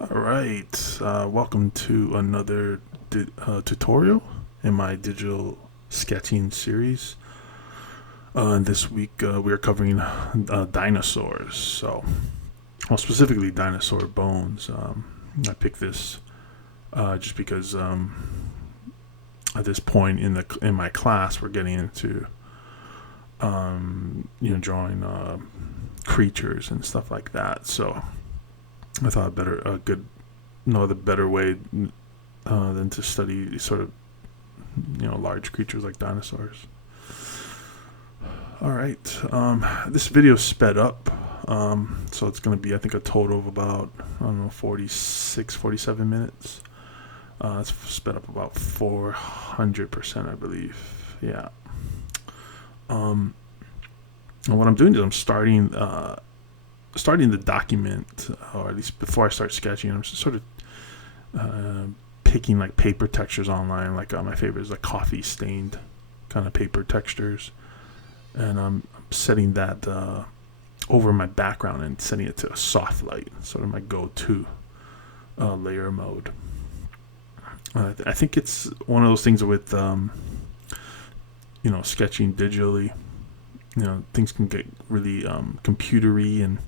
All right, welcome to another tutorial in my digital sketching series. This week we are covering dinosaurs, well, specifically dinosaur bones. I picked this just because at this point in my class we're getting into drawing creatures and stuff like that. So I thought no other better way than to study sort of large creatures like dinosaurs. All right, this video is sped up, so it's going to be I think a total of about 47 minutes. It's sped up about 400%, I believe. Yeah. And what I'm doing is I'm starting the document, or at least before I start sketching, I'm just sort of picking like paper textures online. Like my favorite is like coffee stained kind of paper textures, and I'm setting that over my background and setting it to a soft light, sort of my go-to layer mode. I think it's one of those things with sketching digitally. Things can get really computery and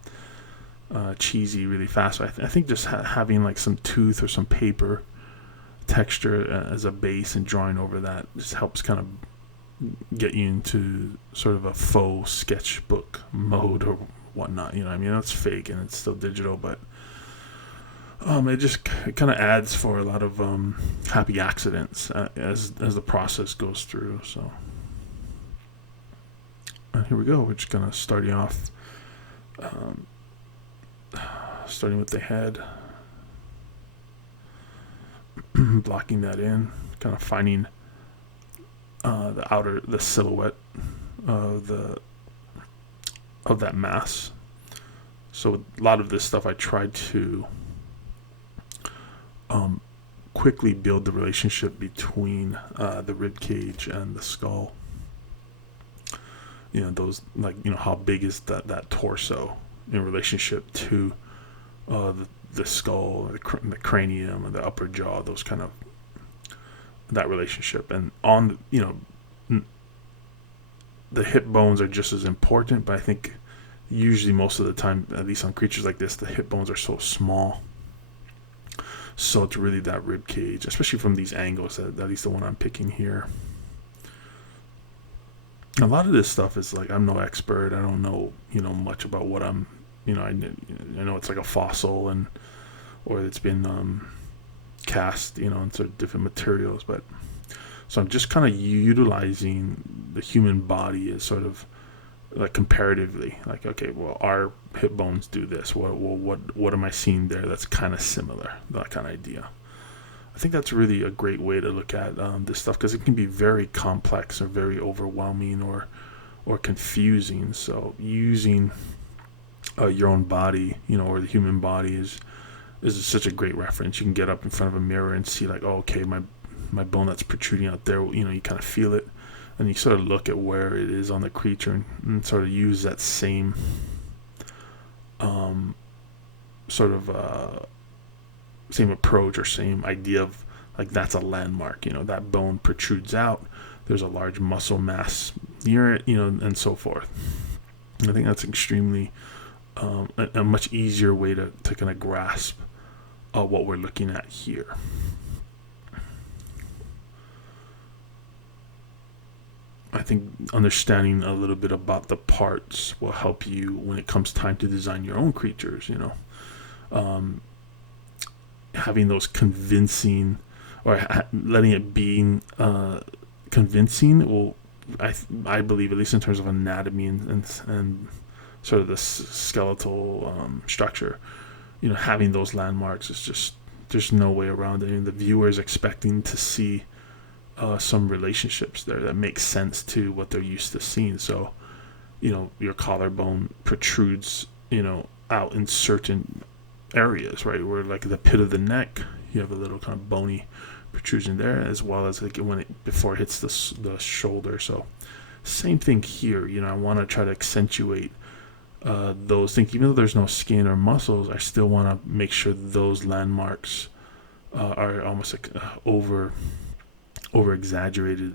cheesy really fast. So I think just having like some tooth or some paper texture as a base and drawing over that just helps kind of get you into sort of a faux sketchbook mode or whatnot. I mean, it's fake and it's still digital, but it kind of adds for a lot of happy accidents as the process goes through. So, and here we go. We're just gonna starting off, starting with the head, blocking that in, kind of finding the silhouette of that mass. So a lot of this stuff I tried to quickly build the relationship between the rib cage and the skull. Those, like, how big is that torso in relationship to the skull, the cranium, and the upper jaw, those kind of, that relationship. And on, the hip bones are just as important, but I think usually most of the time, at least on creatures like this, the hip bones are so small. So it's really that rib cage, especially from these angles, at least the one I'm picking here. A lot of this stuff is like, I'm no expert. I don't know, much about what I'm, I know it's like a fossil or it's been cast, in sort of different materials, but so I'm just kind of utilizing the human body as sort of like comparatively, like, okay, well, our hip bones do this. What am I seeing there that's kind of similar? That kind of idea. I think that's really a great way to look at this stuff, because it can be very complex or very overwhelming or confusing. So using your own body, or the human body is such a great reference. You can get up in front of a mirror and see like, oh, okay, my bone that's protruding out there, you kind of feel it, and you sort of look at where it is on the creature and sort of use that same same approach or same idea of like, that's a landmark. That bone protrudes out, there's a large muscle mass near it, and so forth. I think that's extremely a much easier way to kind of grasp what we're looking at here. I think understanding a little bit about the parts will help you when it comes time to design your own creatures. Having those convincing, or letting it be convincing, will, I believe, at least in terms of anatomy and sort of the skeletal structure, having those landmarks is just, there's no way around it. And the viewer is expecting to see some relationships there that make sense to what they're used to seeing. So, your collarbone protrudes, out in certain areas, right? Where like the pit of the neck, you have a little kind of bony protrusion there, as well as like before it hits the shoulder. So same thing here. I want to try to accentuate those things, even though there's no skin or muscles, I still want to make sure those landmarks are almost like over exaggerated,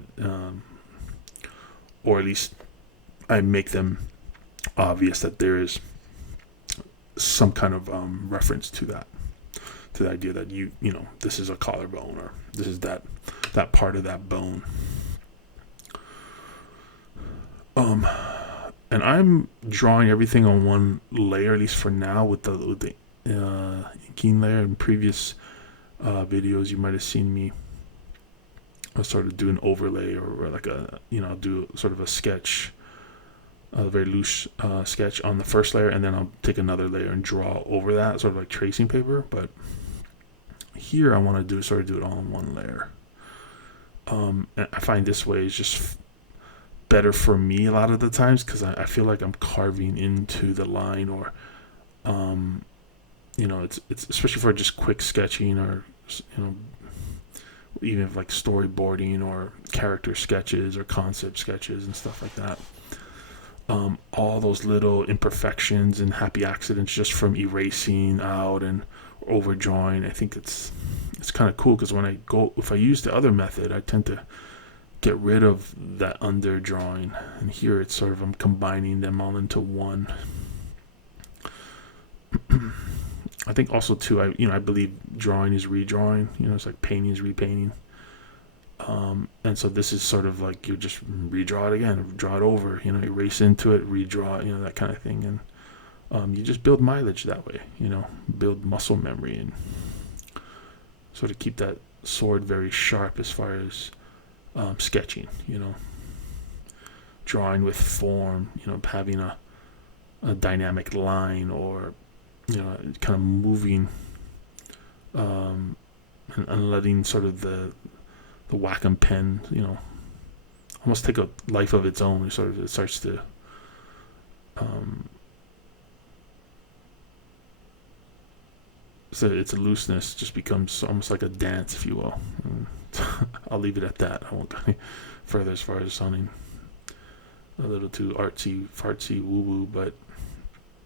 or at least I make them obvious that there is some kind of reference to that, to the idea that you know, this is a collarbone, or this is that part of that bone. And I'm drawing everything on one layer, at least for now, with the inking layer. In previous videos, you might have seen me sort of do an overlay, or like a, do sort of a sketch, a very loose sketch on the first layer, and then I'll take another layer and draw over that, sort of like tracing paper. But here I want to do it all in one layer. And I find this way is just better for me a lot of the times, because I feel like I'm carving into the line, or it's especially for just quick sketching, or even like storyboarding or character sketches or concept sketches and stuff like that. All those little imperfections and happy accidents just from erasing out and overdrawing, I think it's kind of cool, because if I use the other method, I tend to get rid of that underdrawing, and here it's sort of, I'm combining them all into one. I think also too, I believe drawing is redrawing. It's like painting is repainting. And so this is sort of like, you just redraw it again, draw it over, erase into it, redraw, that kind of thing. And you just build mileage that way, build muscle memory, and sort of keep that sword very sharp as far as sketching, drawing with form, having a dynamic line, or kind of moving, and letting sort of the Wacom pen, almost take a life of its own. It starts to so its looseness just becomes almost like a dance, if you will. I'll leave it at that. I won't go any further as far as sounding a little too artsy fartsy woo woo, but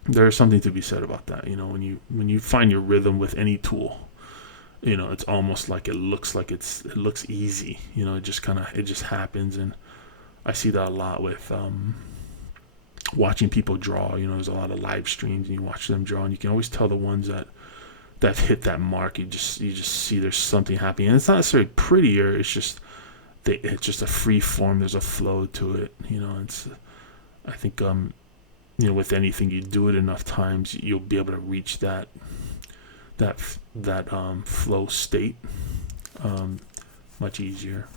there's something to be said about that. When you find your rhythm with any tool, it's almost like it looks easy. It just happens. And I see that a lot with watching people draw. There's a lot of live streams, and you watch them draw, and you can always tell the ones that hit that mark. You just see there's something happening, and it's not necessarily prettier. It's just a free form. There's a flow to it. I think with anything, you do it enough times, you'll be able to reach that flow state much easier.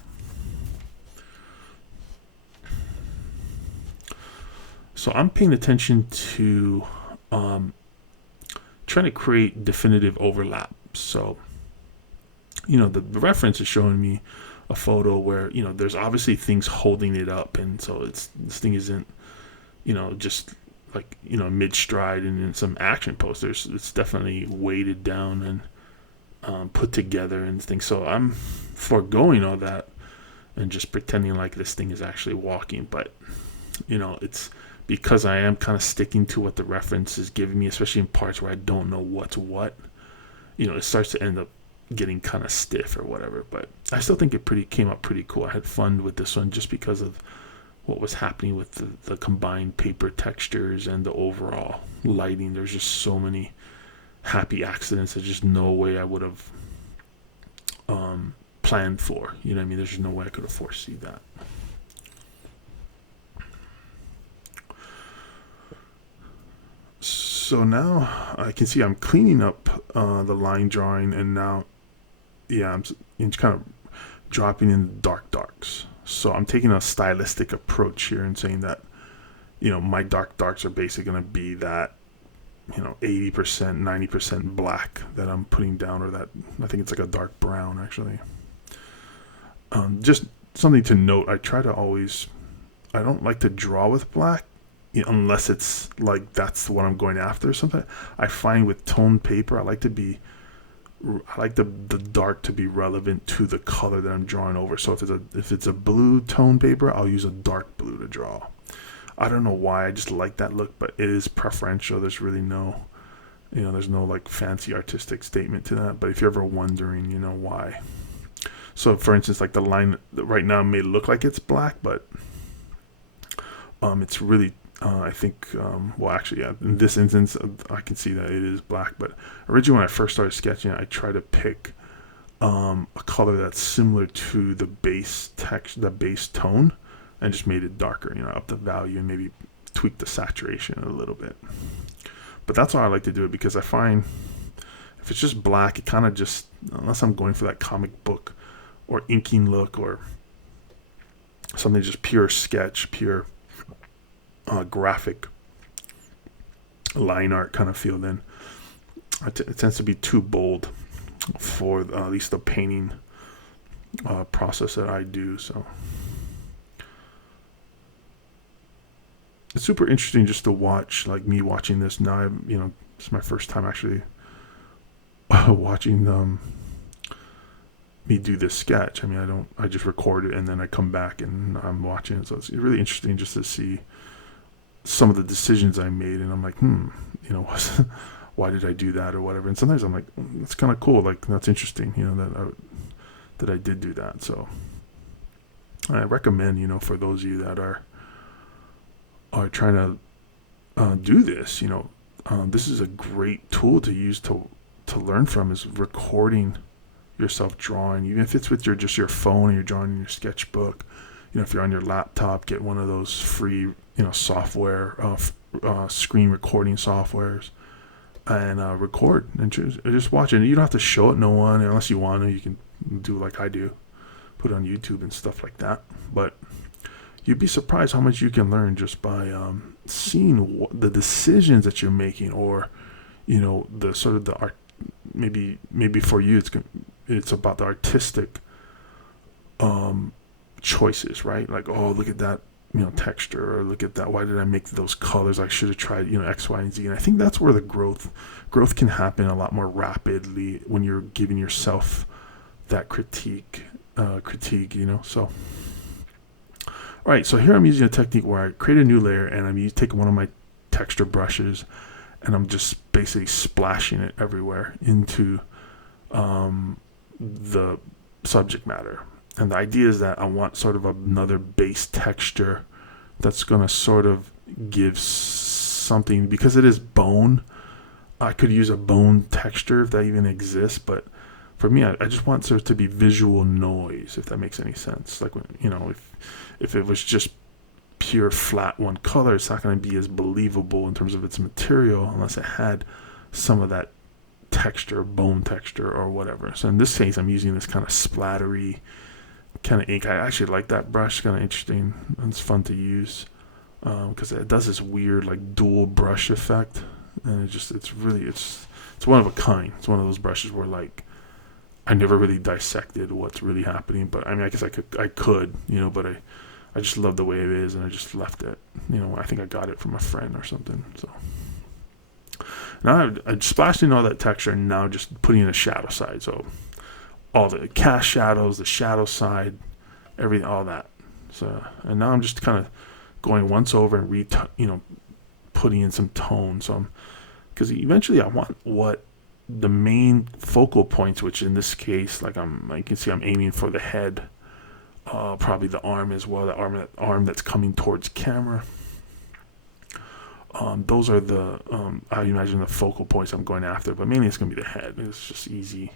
So I'm paying attention to trying to create definitive overlap. So the reference is showing me a photo where there's obviously things holding it up, and so this thing isn't just like mid stride and in some action posters. It's definitely weighted down and put together and things. So I'm foregoing all that and just pretending like this thing is actually walking. But it's because I am kind of sticking to what the reference is giving me, especially in parts where I don't know what's what. It starts to end up getting kind of stiff or whatever. But I still think it came up pretty cool. I had fun with this one just because of what was happening with the combined paper textures and the overall lighting. There's just so many happy accidents. There's just no way I would have planned for. There's just no way I could have foreseen that. So now I can see I'm cleaning up the line drawing, and now, I'm kind of dropping in dark darks. So I'm taking a stylistic approach here and saying that, my dark darks are basically going to be that, 80%, 90% black that I'm putting down, or that, I think it's like a dark brown actually. Just something to note, I don't like to draw with black, unless it's like that's what I'm going after or something. I find with toned paper, I like the dark to be relevant to the color that I'm drawing over. So if it's a blue tone paper, I'll use a dark blue to draw. I don't know why. I just like that look, but it is preferential. There's really no, there's no like fancy artistic statement to that. But if you're ever wondering, why. So for instance, like the line right now may look like it's black, but it's really, I think, well, actually, yeah, in this instance, I can see that it is black. But originally, when I first started sketching it, I tried to pick a color that's similar to the base text, the base tone, and just made it darker, up the value and maybe tweak the saturation a little bit. But that's why I like to do it, because I find if it's just black, it kind of just, unless I'm going for that comic book or inking look or something just pure sketch, pure graphic line art kind of feel, then it tends to be too bold for at least the painting process that I do. So it's super interesting just to watch, like me watching this now. It's my first time actually watching me do this sketch. I just record it and then I come back and I'm watching it. So it's really interesting just to see some of the decisions I made, and I'm like, why did I do that or whatever. And sometimes I'm like, it's kind of cool, like that's interesting, that I did do that. So I recommend, for those of you that are trying to do this, this is a great tool to use to learn from, is recording yourself drawing, even if it's with your phone and you're drawing in your sketchbook. If you're on your laptop, get one of those free software, screen recording softwares, and record and just watch it. And you don't have to show it no one unless you want to. You can do like I do, put it on YouTube and stuff like that. But you'd be surprised how much you can learn just by seeing the decisions that you're making, or the sort of the art. Maybe for you it's about the artistic choices, right? Like, oh, look at that, texture, or look at that, why did I make those colors? I should have tried, X, Y, and Z. And I think that's where the growth can happen a lot more rapidly when you're giving yourself that critique, so. All right, so here I'm using a technique where I create a new layer, and I'm taking one of my texture brushes, and I'm just basically splashing it everywhere into the subject matter. And the idea is that I want sort of another base texture that's going to sort of give something, because it is bone. I could use a bone texture if that even exists, but for me, I just want there to be visual noise, if that makes any sense. Like, if it was just pure flat one color, it's not going to be as believable in terms of its material unless it had some of that texture, bone texture or whatever. So in this case, I'm using this kind of splattery kind of ink. I actually like that brush, kind of interesting. It's fun to use because it does this weird like dual brush effect, and it's one of a kind. It's one of those brushes where like I never really dissected what's really happening, but I guess I could, but I just love the way it is, and I just left it. I think I got it from a friend or something. So now I splashed in all that texture, and now just putting in a shadow side. So all the cast shadows, the shadow side, everything, all that. So, and now I'm just kind of going once over and putting in some tone. So because eventually I want what the main focal points, which in this case, like you can see I'm aiming for the head, probably the arm as well, the arm that's coming towards camera. Those are the I imagine the focal points I'm going after, but mainly it's going to be the head. It's just easy,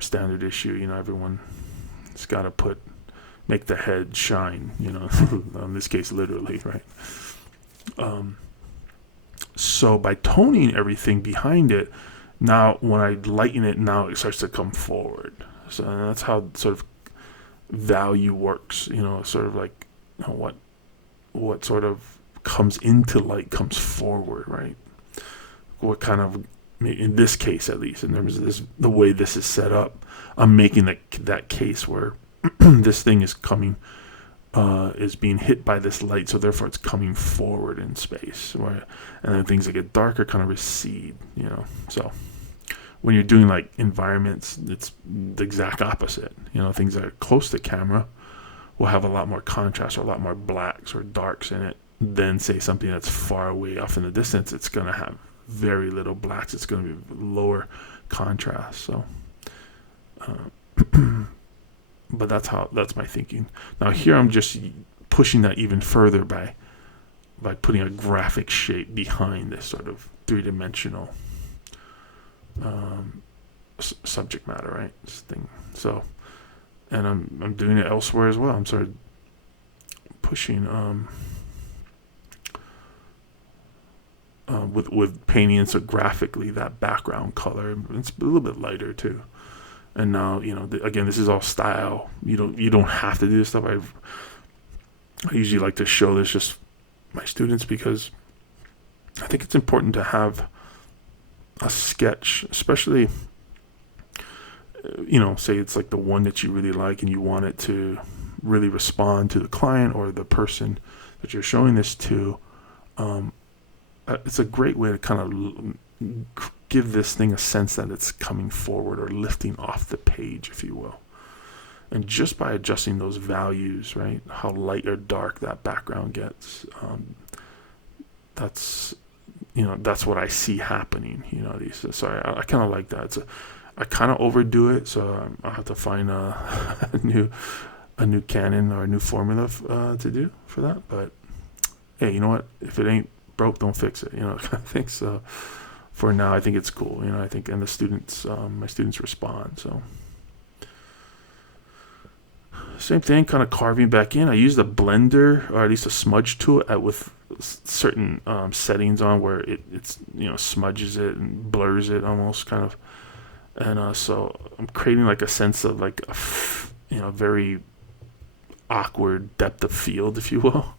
standard issue. Everyone's got to make the head shine. In this case, literally, right? So by toning everything behind it, now when I lighten it, now it starts to come forward. So that's how sort of value works. Sort of like what sort of comes into light comes forward, right? What kind of, in this case at least, in terms of the way this is set up, I'm making that case where this thing is coming, is being hit by this light, so therefore it's coming forward in space, right? And then things that get darker kind of recede, So when you're doing like environments, it's the exact opposite. Things that are close to camera will have a lot more contrast or a lot more blacks or darks in it, then say something that's far away off in the distance, it's going to have very little blacks. It's going to be lower contrast. So, but that's my thinking. Now here I'm just pushing that even further by putting a graphic shape behind this sort of three-dimensional subject matter, right? This thing. So, and I'm doing it elsewhere as well. I'm sort of pushing with painting so graphically that background color. It's a little bit lighter too. And now, again, this is all style. You don't have to do this stuff. I usually like to show this just my students because I think it's important to have a sketch, especially, say it's like the one that you really like and you want it to really respond to the client or the person that you're showing this to. It's a great way to kind of give this thing a sense that it's coming forward or lifting off the page, if you will. And just by adjusting those values, right, how light or dark that background gets, that's what I see happening. So I kind of like that. I kind of overdo it, so I'll have to find a new canon or a new formula to do for that. But hey, you know what? If it ain't broke, don't fix it. Kind of thing. So for now, I think it's cool. I think, and the students, my students respond. So same thing, kind of carving back in. I used a blender or at least a smudge tool with certain settings on where it's smudges it and blurs it almost kind of. And so I'm creating like a sense of like a very awkward depth of field, if you will,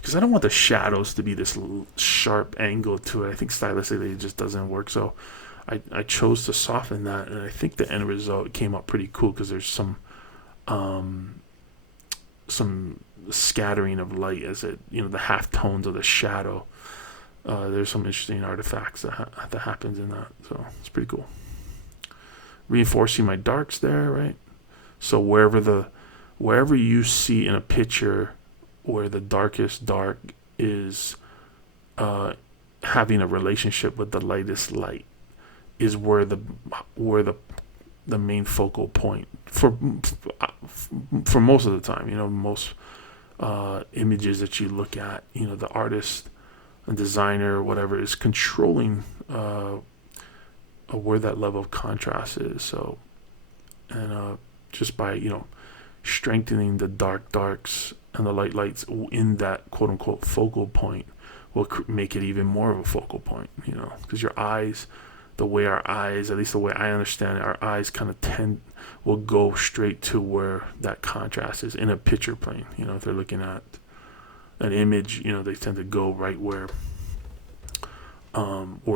because I don't want the shadows to be this sharp angle to it. I think stylistically it just doesn't work. So I chose to soften that, and I think the end result came out pretty cool because there's some scattering of light as it, the half tones of the shadow. There's some interesting artifacts that happens in that, so it's pretty cool. Reinforcing my darks there, right? So wherever you see in a picture where the darkest dark is having a relationship with the lightest light is where the main focal point for most of the time. Most images that you look at, the artist and designer or whatever is controlling where that level of contrast is. So, and just by strengthening the darks and the lights in that quote unquote focal point will make it even more of a focal point. Because your eyes, the way our eyes, at least the way I understand it, our eyes kind of will go straight to where that contrast is in a picture plane. If they're looking at an image, they tend to go right where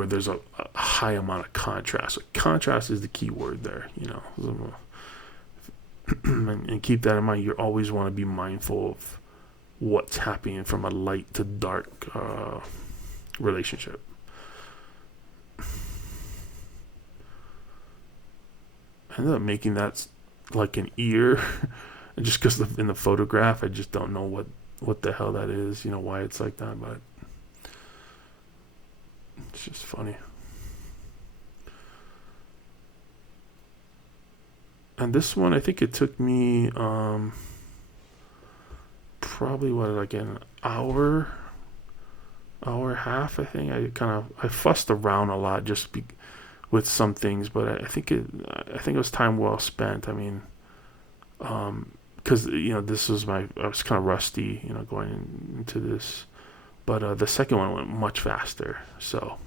there's a high amount of contrast. So contrast is the key word there, and keep that in mind. You always want to be mindful of what's happening from a light to dark relationship. I ended up making that like an ear, and just because in the photograph, I just don't know what the hell that is. Why it's like that, but it's just funny. And this one, I think it took me probably like an hour and a half. I think I fussed around a lot just with some things, but I think it was time well spent. I mean, because this was I was kind of rusty, going into this, but the second one went much faster. So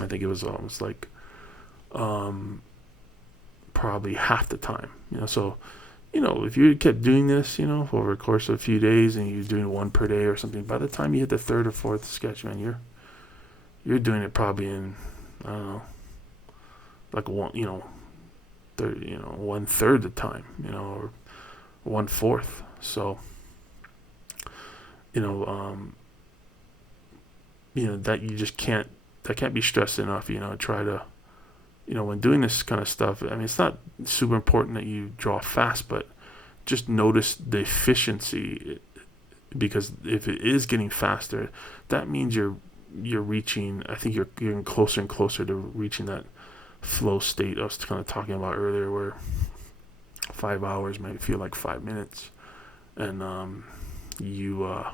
I think it was almost like probably half the time. So if you kept doing this, over the course of a few days, and you're doing one per day or something, by the time you hit the third or fourth sketch, man, you're doing it probably in, I don't know, like one third the time, or 1/4. So, that you just can't be stressed enough. Try to, when doing this kind of stuff. I mean, it's not super important that you draw fast, but just notice the efficiency because if it is getting faster, that means you're reaching. I think you're getting closer and closer to reaching that flow state I was kind of talking about earlier, where 5 hours might feel like 5 minutes, and you're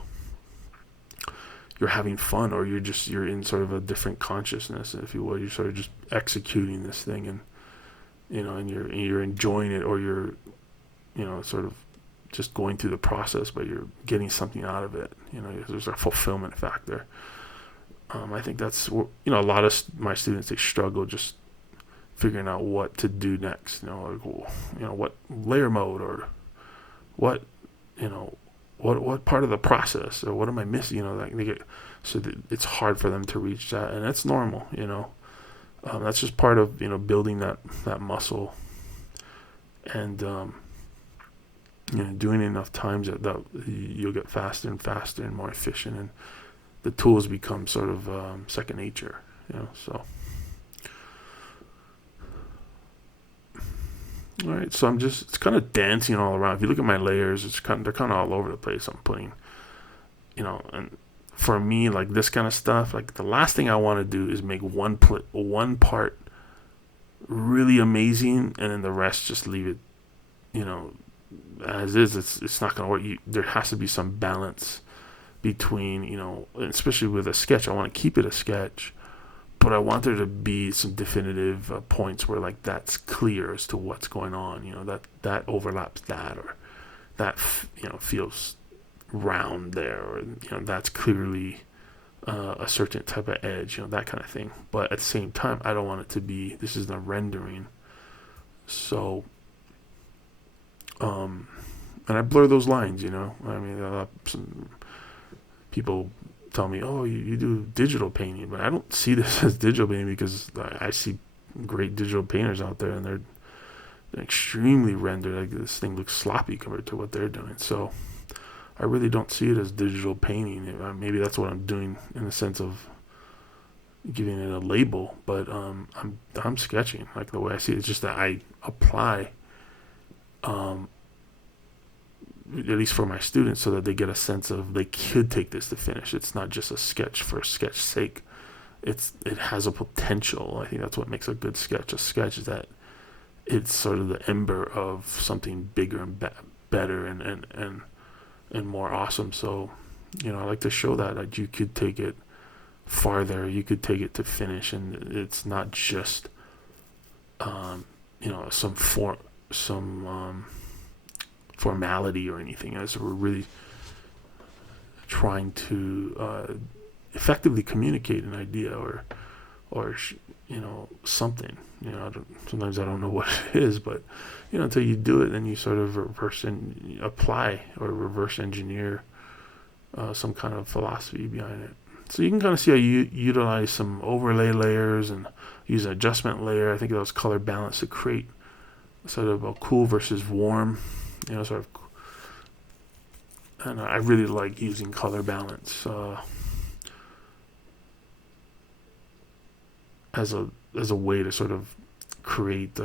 having fun, or you're in sort of a different consciousness, if you will. You're sort of just executing this thing, and and you're enjoying it, or you're sort of just going through the process, but you're getting something out of it. There's a fulfillment factor. I think that's a lot of my students, they struggle just figuring out what to do next. What layer mode, or what what part of the process, or what am I missing? It's hard for them to reach that, and that's normal. That's just part of building that muscle, and doing it enough times that you'll get faster and faster and more efficient, and the tools become sort of second nature. So. All right, so it's kind of dancing all around. If you look at my layers, they're kind of all over the place. I'm putting, and for me, like this kind of stuff, like the last thing I want to do is make one part really amazing, and then the rest just leave it, as is. It's not gonna work. There has to be some balance between, especially with a sketch. I want to keep it a sketch, but I want there to be some definitive points where like that's clear as to what's going on. That overlaps that, or that feels round there, or that's clearly a certain type of edge, that kind of thing. But at the same time, I don't want it to be, this is not rendering. So, and I blur those lines. Some people tell me, oh, you do digital painting, but I don't see this as digital painting, because I see great digital painters out there, and they're extremely rendered. Like, this thing looks sloppy compared to what they're doing. So I really don't see it as digital painting. Maybe that's what I'm doing, in the sense of giving it a label, but I'm sketching, like the way I see it. It's just that I apply, at least for my students, so that they get a sense of they could take this to finish. It's not just a sketch for sketch sake. It has a potential. I think that's what makes a good sketch. A sketch is that it's sort of the ember of something bigger and better and more awesome. So, I like to show that you could take it farther. You could take it to finish, and it's not just some formality or anything. As we're really trying to effectively communicate an idea, or something. Sometimes I don't know what it is, but until you do it, then you sort of apply or reverse engineer some kind of philosophy behind it. So you can kind of see how you utilize some overlay layers and use an adjustment layer. I think that was color balance to create sort of a cool versus warm, sort of. And I really like using color balance as a way to sort of create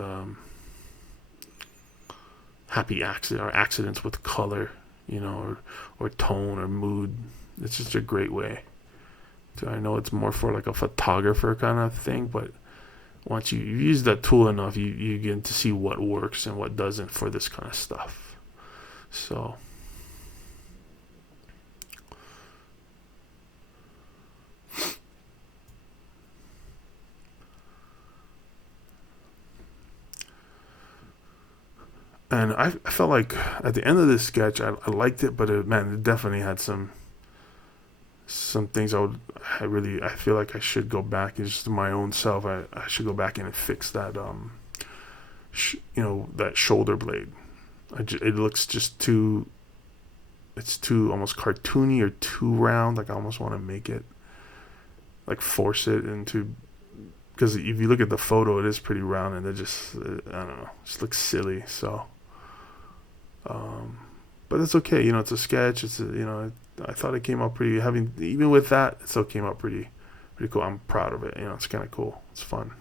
happy accidents with color, or tone or mood. It's just a great way. So I know it's more for like a photographer kind of thing, but once you use that tool enough, you get to see what works and what doesn't for this kind of stuff. So. And I felt like at the end of this sketch, I liked it, but it definitely had some things I feel like I should go back, and just my own self, I should go back in and fix that, that shoulder blade. It looks just it's too almost cartoony, or too round. Like, I almost want to make it, like, force it into, because if you look at the photo, it is pretty round, and it just, I don't know, just looks silly. So, but it's okay. It's a sketch. I thought it came out pretty, even with that, it still came out pretty cool. I'm proud of it. It's kind of cool. It's fun.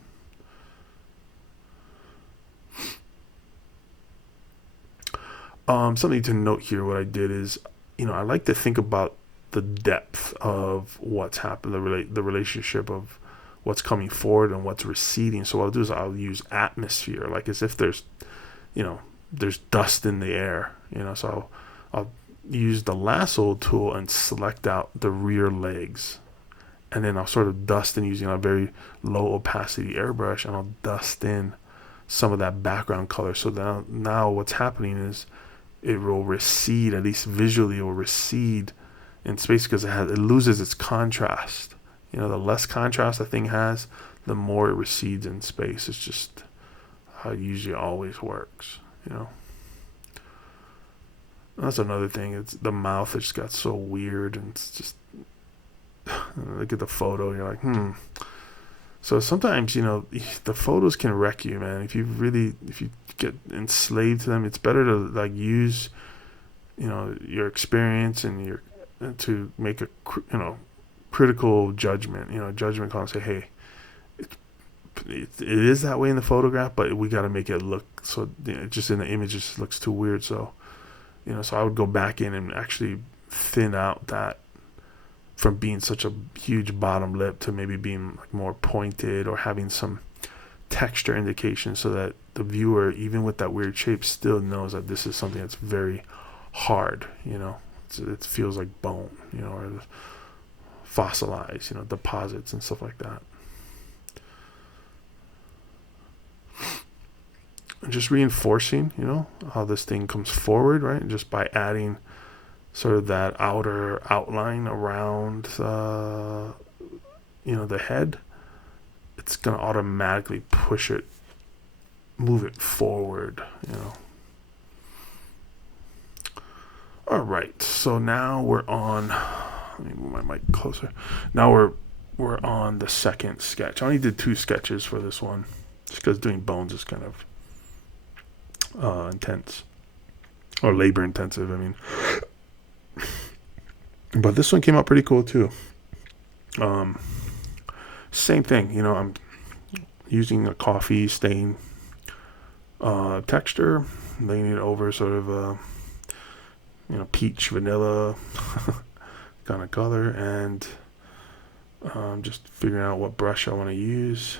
Something to note here, what I did is I like to think about the depth of what's happened, the relationship of what's coming forward and what's receding. So what I'll do is I'll use atmosphere, like as if there's dust in the air, so I'll use the lasso tool and select out the rear legs, and then I'll sort of dust in using a very low opacity airbrush, and I'll dust in some of that background color. So now what's happening is it will recede, at least visually it will recede in space, because it loses its contrast. The less contrast a thing has, the more it recedes in space. It's just how it usually always works. That's another thing. It's the mouth that just got so weird, and it's just look at the photo, you're like, So sometimes, the photos can wreck you, man. If you get enslaved to them, it's better to like use, your experience and to make a, critical judgment, judgment call and say, hey, it is that way in the photograph, but we got to make it look so, just in the image, it just looks too weird. So, so I would go back in and actually thin out that, from being such a huge bottom lip to maybe being like more pointed or having some texture indication, so that the viewer, even with that weird shape, still knows that this is something that's very hard. It feels like bone, or fossilized, deposits and stuff like that. And just reinforcing, how this thing comes forward, right? Just by adding sort of that outer outline around, the head, it's going to automatically move it forward, All right, so now we're on, let me move my mic closer. Now we're on the second sketch. I only did 2 sketches for this one, just because doing bones is kind of intense, or labor intensive, I mean. But this one came out pretty cool too. Same thing, I'm using a coffee stain texture, laying it over sort of peach vanilla kind of color, and just figuring out what brush I want to use.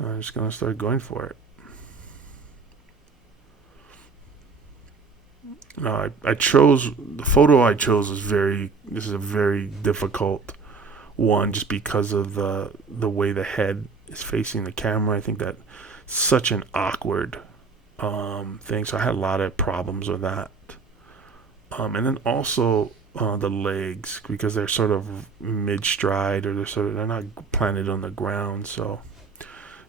I'm just gonna start going for it. I chose the photo I chose this is a very difficult one, just because of the way the head is facing the camera. I think that such an awkward thing, so I had a lot of problems with that. And then also the legs, because they're sort of mid stride, or they're not planted on the ground. So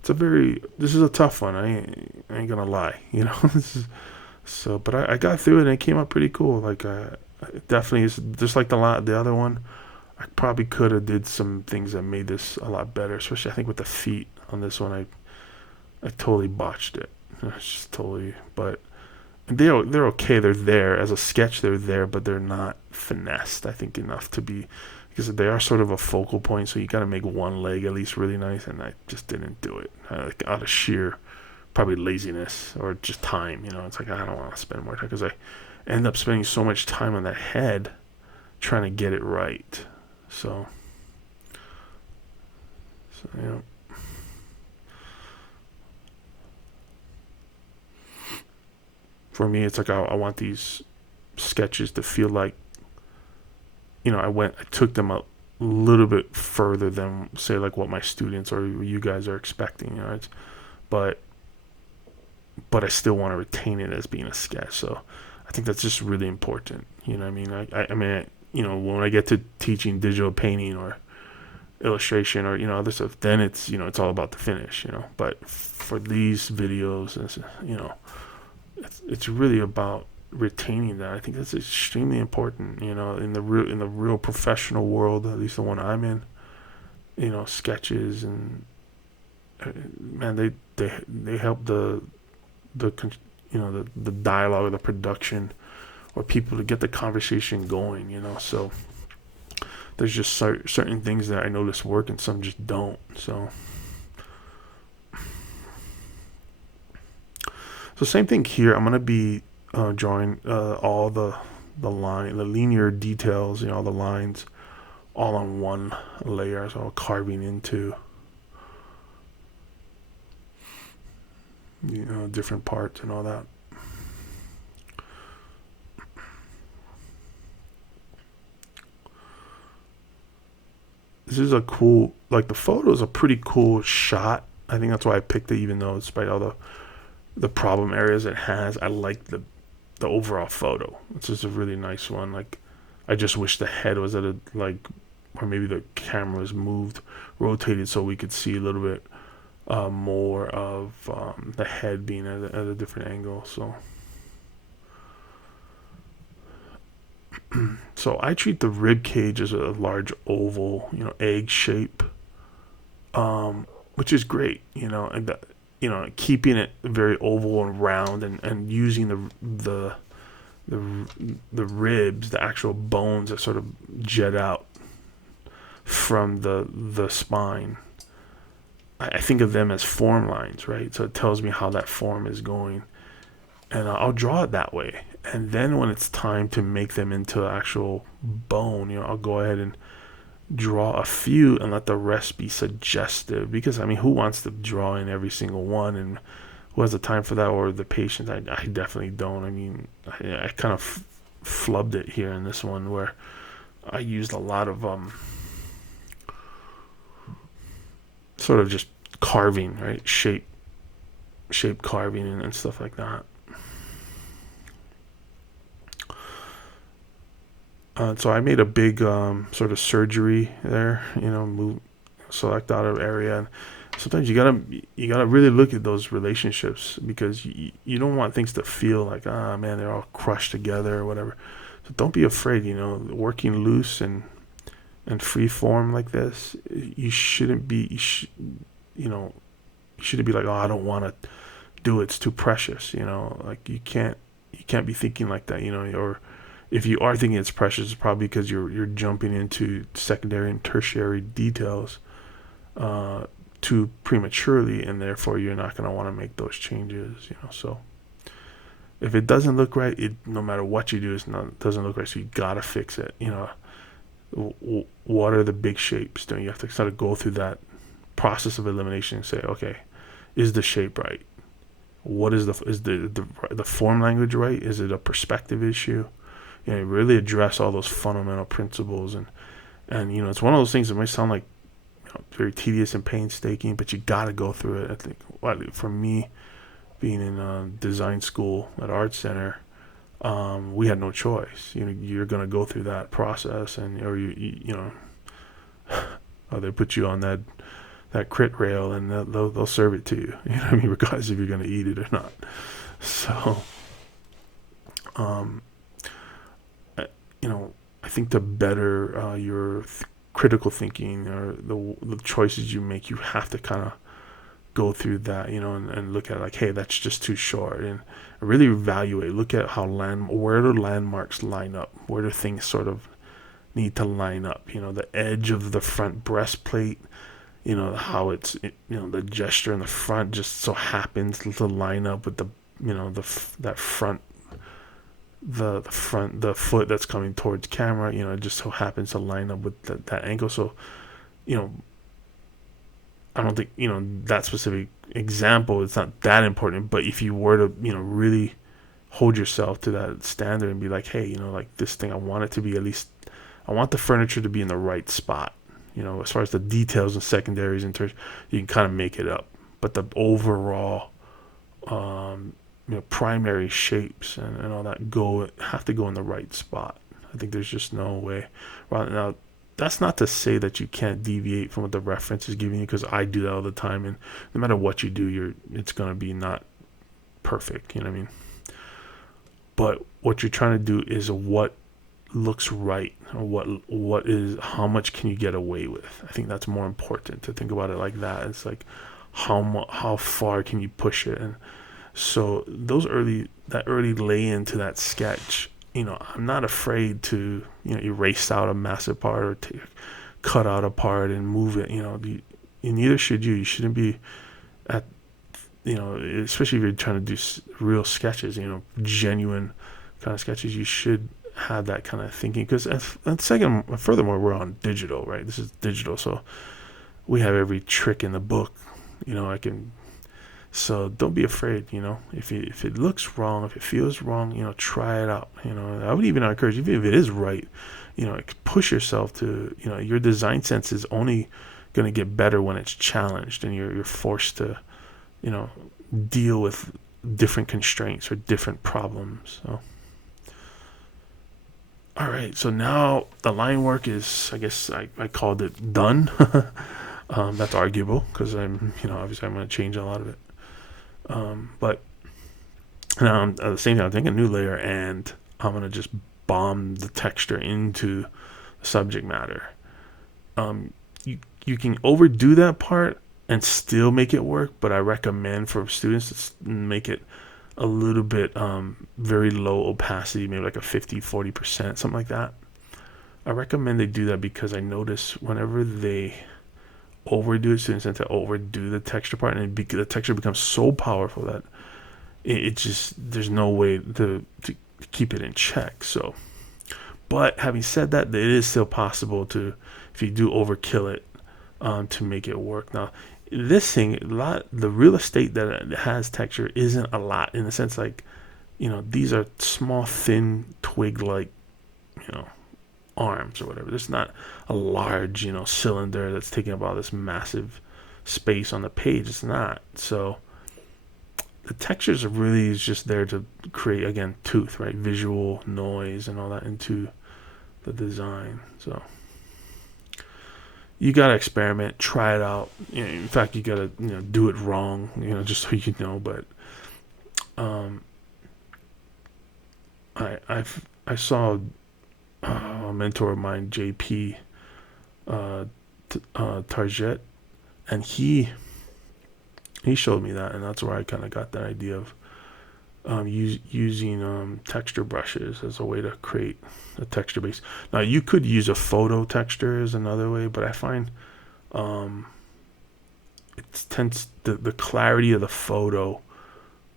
this is a tough one. I ain't gonna lie, but I got through it and it came out pretty cool. Like it definitely is just like the other one. I probably could have did some things that made this a lot better, especially I think with the feet on this one. I totally botched it. It's just totally, but they're okay. They're there as a sketch. They're there, but they're not finessed, I think, enough to be, because they are sort of a focal point. So you got to make one leg at least really nice, and I just didn't do it out of sheer probably laziness or just time. It's like I don't want to spend more time, because I end up spending so much time on that head trying to get it right. So yeah. For me, it's like I want these sketches to feel like, I took them a little bit further than, say, like what my students or you guys are expecting, but I still want to retain it as being a sketch. So I think that's just really important. I mean, I mean, when I get to teaching digital painting or illustration or other stuff, then it's it's all about the finish. But for these videos, it's really about retaining that. I think that's extremely important. In the real professional world, at least the one I'm in, sketches and man, they help the dialogue or the production or people to get the conversation going. So there's just certain things that I notice work and some just don't. So same thing here. I'm gonna be drawing all the linear details, all the lines, all on one layer, so carving into different parts and all that. This is a cool, like, the photo is a pretty cool shot. I think that's why I picked it, even though despite all the problem areas it has, I like the overall photo. It's just a really nice one. Like, I just wish the head was at a, like, or maybe the camera was moved, rotated, so we could see a little bit more of the head being at a different angle. So I treat the rib cage as a large oval, egg shape, which is great, and keeping it very oval and round, and using the ribs, the actual bones that sort of jet out from the spine. I think of them as form lines, right? So it tells me how that form is going, and I'll draw it that way. And then when it's time to make them into actual bone, I'll go ahead and draw a few and let the rest be suggestive. Because I mean, who wants to draw in every single one, and who has the time for that, or the patience? I definitely don't. I mean, I kind of flubbed it here in this one, where I used a lot of sort of just carving, right? Shape carving and stuff like that. So I made a big sort of surgery there, select out of area. And sometimes you gotta really look at those relationships, because you don't want things to feel like, man, they're all crushed together or whatever. So don't be afraid, working loose and free form like this. You shouldn't be, you shouldn't be like, oh, I don't want to do it. It's too precious, like you can't be thinking like that, or if you are thinking it's precious, it's probably because you're jumping into secondary and tertiary details too prematurely, and therefore you're not going to want to make those changes. So if it doesn't look right, no matter what you do, it doesn't look right. So you gotta fix it. What are the big shapes? You have to sort of go through that process of elimination and say, okay, is the shape right? What is the form language right? Is it a perspective issue? Really address all those fundamental principles, and it's one of those things that might sound like very tedious and painstaking, but you got to go through it. I think for me, being in design school at Art Center, we had no choice. You're gonna go through that process, or they put you on that crit rail, and they'll serve it to you. Regardless if you're gonna eat it or not. So, I think the better your critical thinking, or the choices you make, you have to kind of go through that, and look at it like, hey, that's just too short, and really evaluate. Look at where do landmarks line up? Where do things sort of need to line up? The edge of the front breastplate, how it's, the gesture in the front just so happens to line up with that front. The foot that's coming towards camera, it just so happens to line up with that angle. So, I don't think, that specific example, it's not that important, but if you were to, really hold yourself to that standard and be like, hey, like this thing, I want it to be, at least, I want the furniture to be in the right spot, as far as the details and secondaries and tertiaries, you can kind of make it up, but the overall, primary shapes and all that have to go in the right spot. I think there's just no way. Right now, that's not to say that you can't deviate from what the reference is giving you, because I do that all the time, and no matter what you do, it's gonna be not perfect. You know what I mean? But what you're trying to do is what looks right, or what is, how much can you get away with? I think that's more important, to think about it like that. It's like how far can you push it? And so that early lay into that sketch, I'm not afraid to, erase out a massive part, or to cut out a part and move it. And neither should you. You shouldn't be especially if you're trying to do real sketches, genuine kind of sketches, you should have that kind of thinking. Because furthermore, we're on digital, right? This is digital, so we have every trick in the book. So don't be afraid. If it looks wrong, if it feels wrong, try it out. I would even encourage, even if it is right, push yourself to, your design sense is only going to get better when it's challenged and you're forced to, deal with different constraints or different problems. So, all right. So now the line work is, I guess I called it done. That's arguable because obviously I'm going to change a lot of it. But now at the same time, I'm taking a new layer and I'm going to just bomb the texture into the subject matter. You can overdo that part and still make it work, but I recommend for students to make it a little bit very low opacity, maybe like a 50-40%, something like that. I recommend they do that because I notice whenever they overdo it, students tend to overdo the texture part, and the texture becomes so powerful that it just, there's no way to keep it in check. So, but having said that, it is still possible to, if you do overkill it, to make it work. Now, this thing, the real estate that it has texture isn't a lot, in the sense like, these are small, thin, twig-like, arms or whatever. There's not a large, cylinder that's taking up all this massive space on the page. It's not. So the textures are really just there to create, again, tooth, right? Visual, noise, and all that into the design. So you gotta experiment, try it out. In fact, you gotta do it wrong, just so you know. But I saw a mentor of mine, JP Target, and he showed me that, and that's where I kind of got that idea of using texture brushes as a way to create a texture base. Now, you could use a photo texture as another way, but I find it tends the clarity of the photo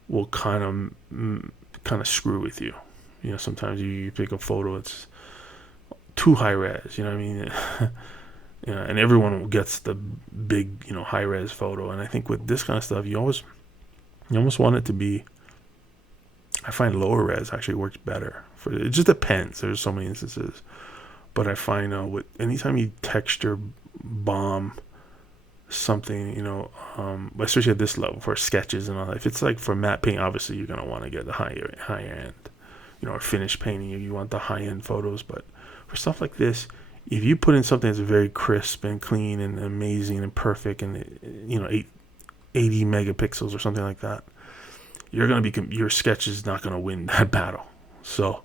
will kind of screw with you. Sometimes you pick a photo, it's too high res, you know what I mean? And everyone gets the big, high res photo. And I think with this kind of stuff, you almost want it to be, I find lower res actually works better. It just depends. There's so many instances. But I find with anytime you texture bomb something, especially at this level for sketches and all that, if it's like for matte paint, obviously you're gonna want to get the higher end, or finish painting. You want the high end photos. But for stuff like this, if you put in something that's very crisp and clean and amazing and perfect, and 80 megapixels or something like that, your sketch is not gonna win that battle. So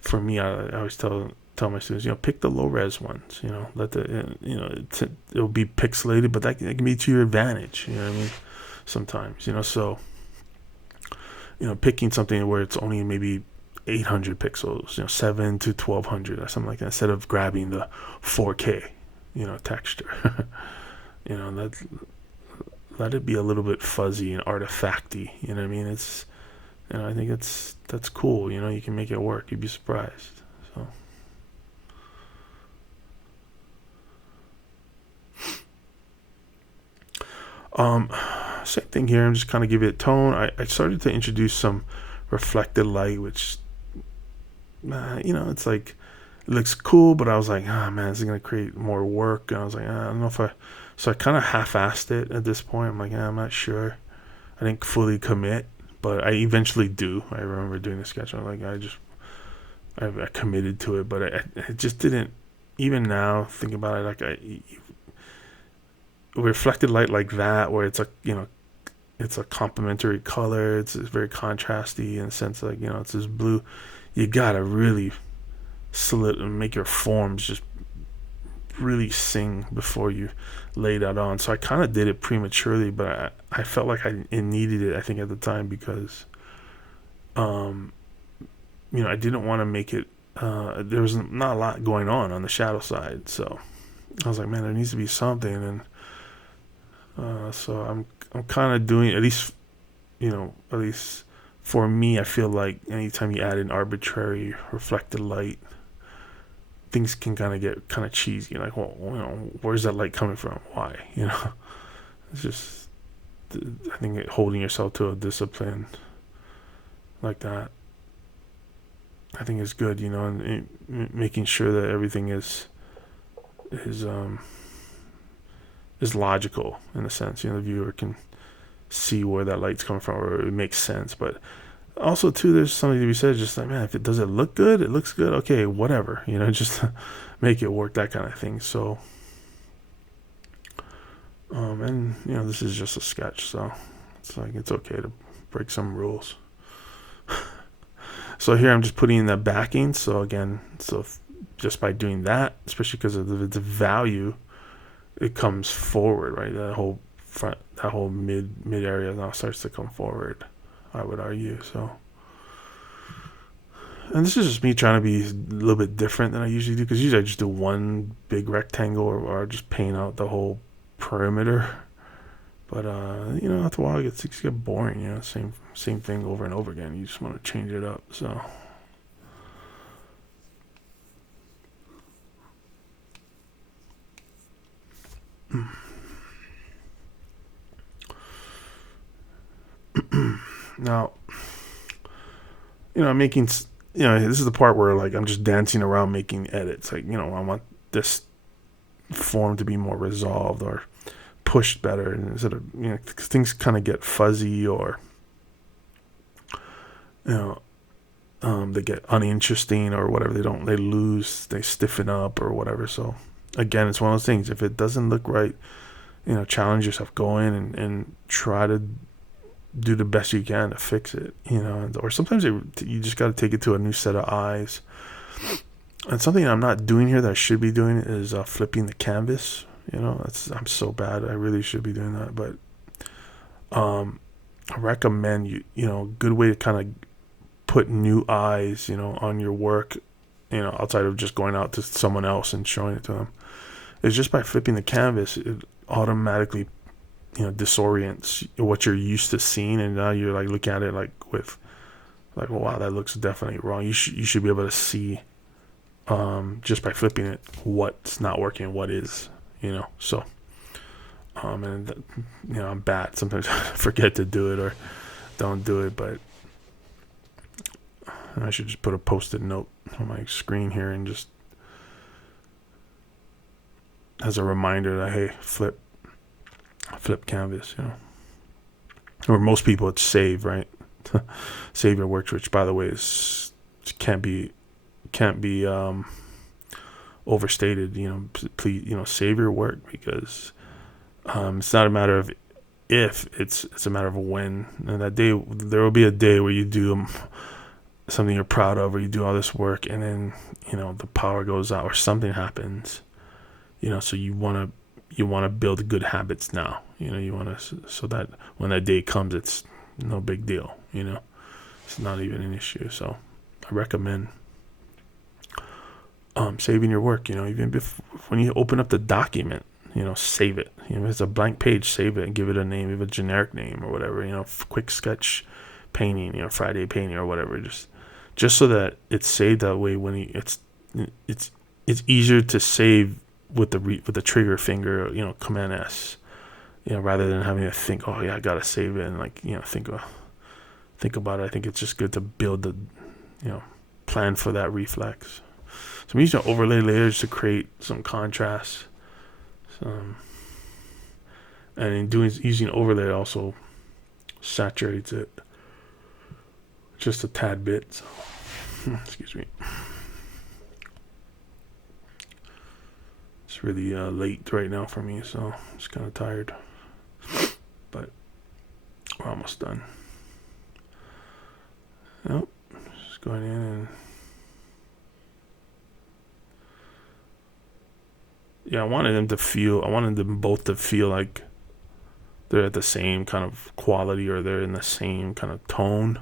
for me, I always tell my students, pick the low res ones. Let it'll be pixelated, but that can be to your advantage. You know what I mean? Sometimes, so picking something where it's only maybe 800 pixels, 7 to 1200 or something like that, instead of grabbing the 4K, texture. Let it be a little bit fuzzy and artifacty. You know what I mean? It's, I think that's cool. You can make it work. You'd be surprised. So, same thing here. I'm just kind of give it a tone. I started to introduce some reflected light, which, it's like, it looks cool, but I was like, man, this is going to create more work. And I was like, I don't know if so I kind of half-assed it at this point. I'm like, I'm not sure. I didn't fully commit, but I eventually do. I remember doing the sketch. I'm like, I committed to it, but I just didn't, even now, think about it, like reflected light like that, where it's it's a complementary color. It's very contrasty in the sense, like, it's this blue. You gotta really make your forms just really sing before you lay that on. So I kind of did it prematurely, but I felt like it needed it, I think, at the time, because I didn't want to make it there was not a lot going on the shadow side. So I was like, man, there needs to be something. And so I'm kind of doing, at least at least for me, I feel like anytime you add an arbitrary reflected light, things can kind of get kind of cheesy. Like, well, where's that light coming from? Why? It's just, I think holding yourself to a discipline like that, I think is good. And making sure that everything is is logical in a sense. The viewer can see where that light's coming from, or it makes sense. But also too, there's something to be said. Just like, man, if it does it look good, it looks good. Okay, whatever. Just make it work. That kind of thing. So, and this is just a sketch, so it's like it's okay to break some rules. So here I'm just putting in that backing. So again, just by doing that, especially because of the value, it comes forward, right? That whole front, that whole mid area now starts to come forward, I would argue. So, and this is just me trying to be a little bit different than I usually do, because usually I just do one big rectangle, or just paint out the whole perimeter. But after a while it gets boring. Same thing over and over again. You just want to change it up. So. Now, I'm making, this is the part where like I'm just dancing around making edits. Like, I want this form to be more resolved or pushed better, and instead of, things kind of get fuzzy, or they get uninteresting or whatever. They stiffen up or whatever. So again, it's one of those things. If it doesn't look right, challenge yourself, go in and try to do the best you can to fix it, or sometimes you just got to take it to a new set of eyes. And something I'm not doing here that I should be doing is flipping the canvas. I'm so bad. I really should be doing that. But I recommend good way to kind of put new eyes, on your work, outside of just going out to someone else and showing it to them, is just by flipping the canvas. It automatically disorients what you're used to seeing, and now you're like looking at it like with like, well, wow, that looks definitely wrong. You should be able to see just by flipping it what's not working, what is, so and I'm bad sometimes. I forget to do it or don't do it, but I should just put a post-it note on my screen here and just as a reminder that, hey, flip canvas, or most people it's save, right? Save your work, which by the way can't be overstated. Please, save your work, because it's not a matter of if, it's a matter of when. And that day, there will be a day where you do something you're proud of, or you do all this work, and then the power goes out or something happens, so you want to build good habits now. You want to, so that when that day comes, it's no big deal. It's not even an issue. So I recommend saving your work. Even when you open up the document, save it. If it's a blank page, save it and give it a name, give it a generic name or whatever. Quick sketch painting, Friday painting or whatever. Just so that it's saved that way. When it's easier to save with the trigger finger, Command S, rather than having to think, oh yeah, I gotta save it, and think about it. I think it's just good to build the, plan for that reflex. So I'm using overlay layers to create some contrast. And in using overlay, also saturates it just a tad bit. So, excuse me. It's really late right now for me, so I'm just kind of tired. But we're almost done. Nope. Just going in and I wanted them both to feel like they're at the same kind of quality, or they're in the same kind of tone,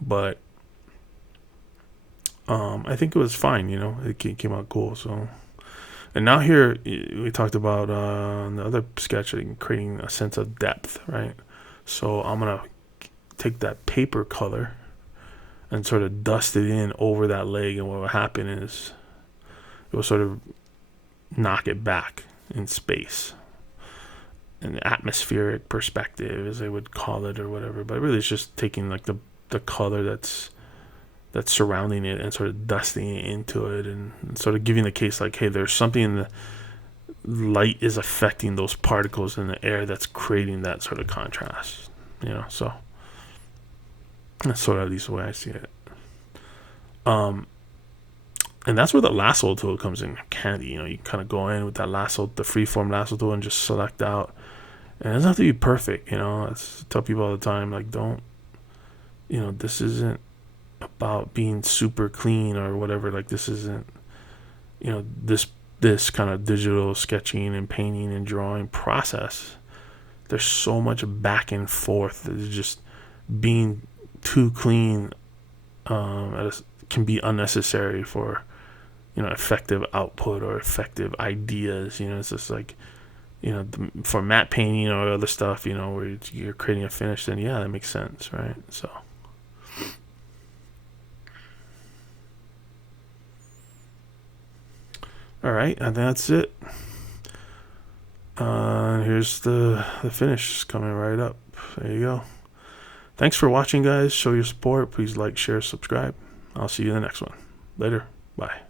but I think it was fine, it came out cool. So, and now here we talked about the other sketch, creating a sense of depth, right? So I'm gonna take that paper color and sort of dust it in over that leg, and what will happen is it will sort of knock it back in space. An atmospheric perspective, as they would call it, or whatever. But really, it's just taking like the color that's surrounding it and sort of dusting it into it, and sort of giving the case like, hey, there's something in the light is affecting those particles in the air that's creating that sort of contrast. So that's sort of at least the way I see it. And that's where the lasso tool comes in handy. You kind of go in with that lasso, the freeform lasso tool, and just select out. And it doesn't have to be perfect. I tell people all the time, like, don't, this isn't about being super clean or whatever. Like, this isn't, this kind of digital sketching and painting and drawing process. There's so much back and forth. It's just being too clean can be unnecessary for effective output or effective ideas. It's just like, for matte painting or other stuff, where you're creating a finish, then yeah, that makes sense, right? So all right, I think that's it. Here's the finish coming right up. There you go. Thanks for watching, guys. Show your support. Please like, share, subscribe. I'll see you in the next one. Later. Bye.